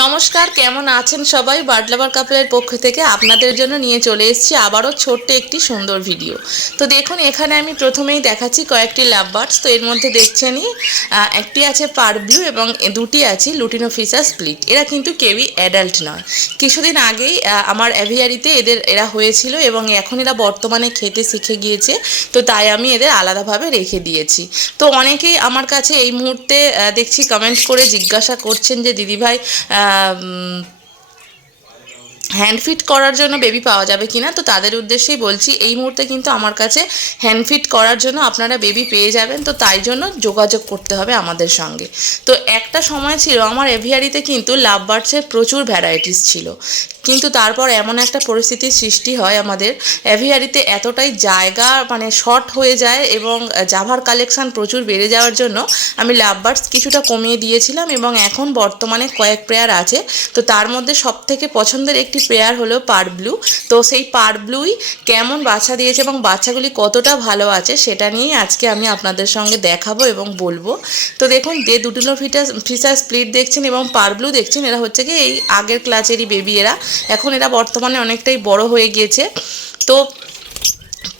নমস্কার, কেমন আছেন সবাই? বার্ড লাভার কাপের পক্ষ থেকে আপনাদের জন্য নিয়ে চলে এসেছি আবারও ছোট্ট একটি সুন্দর ভিডিও তো দেখুন, এখানে আমি প্রথমেই দেখাচ্ছি কয়েকটি লাভ বার্ডস তো এর মধ্যে দেখছেনই একটি আছে পার ব্লু এবং দুটি আছে লুটিনো ফিসার স্প্লিট এরা কিন্তু কেউই অ্যাডাল্ট নয়। কিছুদিন আগেই আমার অ্যাভিয়ারিতে এদের, এরা হয়েছিল এবং এখন এরা বর্তমানে খেতে শিখে গিয়েছে। তো তাই আমি এদের আলাদাভাবে রেখে দিয়েছি। তো অনেকেই আমার কাছে এই মুহূর্তে দেখছি কমেন্ট করে জিজ্ঞাসা করছেন যে, দিদিভাই um, হ্যান্ড ফিট করার জন্য বেবি পাওয়া যাবে কিনা, তো তাদের উদ্দেশ্যেই বলছি, এই মুহূর্তে কিন্তু আমার কাছে হ্যান্ড ফিট করার জন্য আপনারা বেবি পেয়ে যাবেন, তো তাই জন্য যোগাযোগ করতে হবে আমাদের সঙ্গে। তো একটা সময় ছিল, আমার এভিয়ারিতে কিন্তু লাভ বার্ডসের প্রচুর ভ্যারাইটিস ছিল। কিন্তু তারপর এমন একটা পরিস্থিতির সৃষ্টি হয় আমাদের অ্যাভিয়ারিতে এতটাই জায়গা মানে শর্ট হয়ে যায় এবং জাভার কালেকশন প্রচুর বেড়ে যাওয়ার জন্য আমি লাভ বার্ডস কিছুটা কমিয়ে দিয়েছিলাম এবং এখন বর্তমানে কয়েক পেয়ার আছে, তো তার মধ্যে সব থেকে পছন্দের একটি পেয়ার হলো পার ব্লু। তো সেই পার ব্লুই কেমন বাচ্চা দিয়েছে এবং বাচ্চাগুলি কতটা ভালো আছে সেটা নিয়েই আজকে আমি আপনাদের সঙ্গে দেখাবো এবং বলব। তো দেখুন, যে দুটো ফিটা ফিসার স্প্লিট দেখছেন এবং পার ব্লু দেখছেন, এরা হচ্ছে কি এই আগের ক্লাচেরই বেবি এরা। এখন এরা বর্তমানে অনেকটাই বড় হয়ে গিয়েছে। তো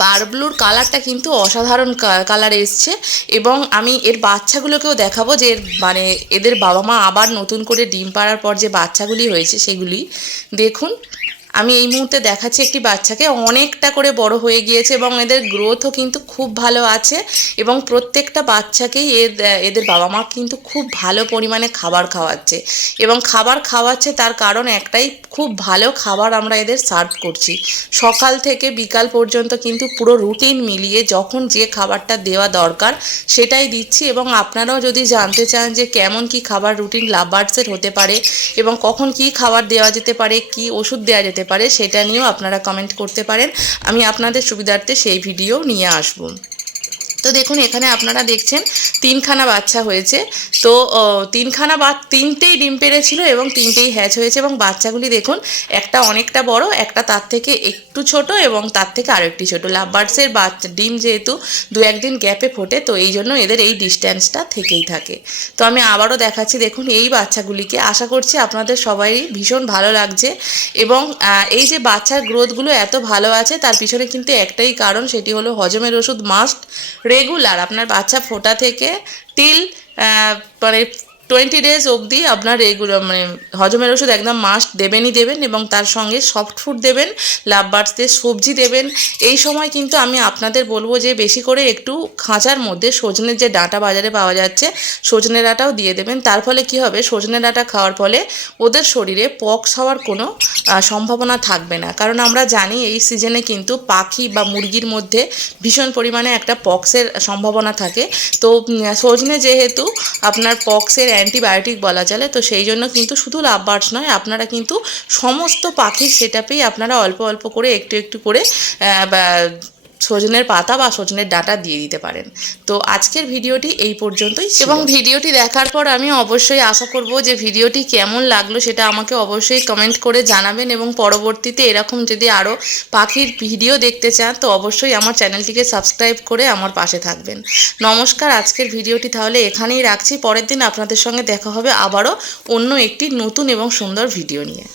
পারব্লুর কালারটা কিন্তু অসাধারণ কালার এসছে এবং আমি এর বাচ্চাগুলোকেও দেখাবো যে মানে এদের বাবা মা আবার নতুন করে ডিম পাড়ার পর যে বাচ্চাগুলি হয়েছে সেগুলি দেখুন। আমি এই মুহূর্তে দেখাচ্ছি একটি বাচ্চাকে। অনেকটা করে বড় হয়ে গিয়েছে এবং এদের গ্রোথও কিন্তু খুব ভালো আছে এবং প্রত্যেকটা বাচ্চাকেই এদের বাবা মা কিন্তু খুব ভালো পরিমাণে খাবার খাওয়াচ্ছে এবং খাবার খাওয়াচ্ছে তার কারণ একটাই, খুব ভালো খাবার আমরা এদের সার্ভ করছি। সকাল থেকে বিকাল পর্যন্ত কিন্তু পুরো রুটিন মিলিয়ে যখন যে খাবারটা দেওয়া দরকার সেটাই দিচ্ছি এবং আপনারাও যদি জানতে চান যে কেমন কি খাবার রুটিন লাভবার্ডসের হতে পারে এবং কখন কি খাবার দেওয়া যেতে পারে, কি ওষুধ দেওয়া যেতে পারে সেটা নিয়েও আপনারা কমেন্ট করতে পারেন। আমি আপনাদের সুবিধার্থে সেই ভিডিও নিয়ে আসব। তো দেখুন, এখানে আপনারা দেখছেন তিনখানা বাচ্চা হয়েছে। তো তিনখানা বা, তিনটেই ডিম পেড়েছিল এবং তিনটেই হ্যাচ হয়েছে এবং বাচ্চাগুলি দেখুন, একটা অনেকটা বড়, একটা তার থেকে একটু ছোট এবং তার থেকে আরও একটি ছোটো। লাভবার্ডসের বাচ্চা ডিম যেহেতু দু একদিন গ্যাপে ফোটে, তো এই জন্য এদের এই ডিস্ট্যান্সটা থেকেই থাকে। তো আমি আবারও দেখাচ্ছি, দেখুন, এই বাচ্চাগুলিকে। আশা করছি আপনাদের সবাই ভীষণ ভালো লাগছে এবং এই যে বাচ্চার গ্রোথগুলো এত ভালো আছে, তার পিছনে কিন্তু একটাই কারণ, সেটি হলো হজমের ওষুধ মাস্ট রেগুলার আপনার বাচ্চা ফোটা থেকে টিল মানে টোয়েন্টি ডেজ অবধি আপনার রেগুলার মানে হজমের ওষুধ একদম মাস্ট দেবেনই দেবেন এবং তার সঙ্গে সফট ফুড দেবেন লাভ বার্ডসদের সবজি দেবেন। এই সময় কিন্তু আমি আপনাদের বলব যে বেশি করে একটু খাঁচার মধ্যে সজনের যে ডাঁটা বাজারে পাওয়া যাচ্ছে সজনে ডাঁটাও দিয়ে দেবেন। তার ফলে কি হবে? সজনে ডাঁটা খাওয়ার ফলে ওদের শরীরে পক্স হওয়ার কোনো সম্ভাবনা থাকবে না। কারণ আমরা জানি এই সিজনে কিন্তু পাখি বা মুরগির মধ্যে ভীষণ পরিমাণে একটা পক্সের সম্ভাবনা থাকে। তো সজনে যেহেতু আপনার পক্সের অ্যান্টিবায়োটিক বলা চলে, তো সেই জন্য কিন্তু শুধু লাভ বার্ডস নয়, আপনারা কিন্তু সমস্ত পাখির সেটাপেই আপনারা অল্প অল্প করে একটু একটু করে সজনের পাতা বা সজনের ডাটা দিয়ে দিতে পারেন। তো আজকের ভিডিওটি এই পর্যন্তই এবং ভিডিওটি দেখার পর আমি অবশ্যই আশা করব যে ভিডিওটি কেমন লাগল সেটা আমাকে অবশ্যই কমেন্ট করে জানাবেন এবং পরবর্তীতে এরকম যদি আরও পাখির ভিডিও দেখতে চান, তো অবশ্যই আমার চ্যানেলটিকে সাবস্ক্রাইব করে আমার পাশে থাকবেন। নমস্কার, আজকের ভিডিওটি তাহলে এখানেই রাখছি। পরের দিন আপনাদের সঙ্গে দেখা হবে আবারও অন্য একটি নতুন এবং সুন্দর ভিডিও নিয়ে।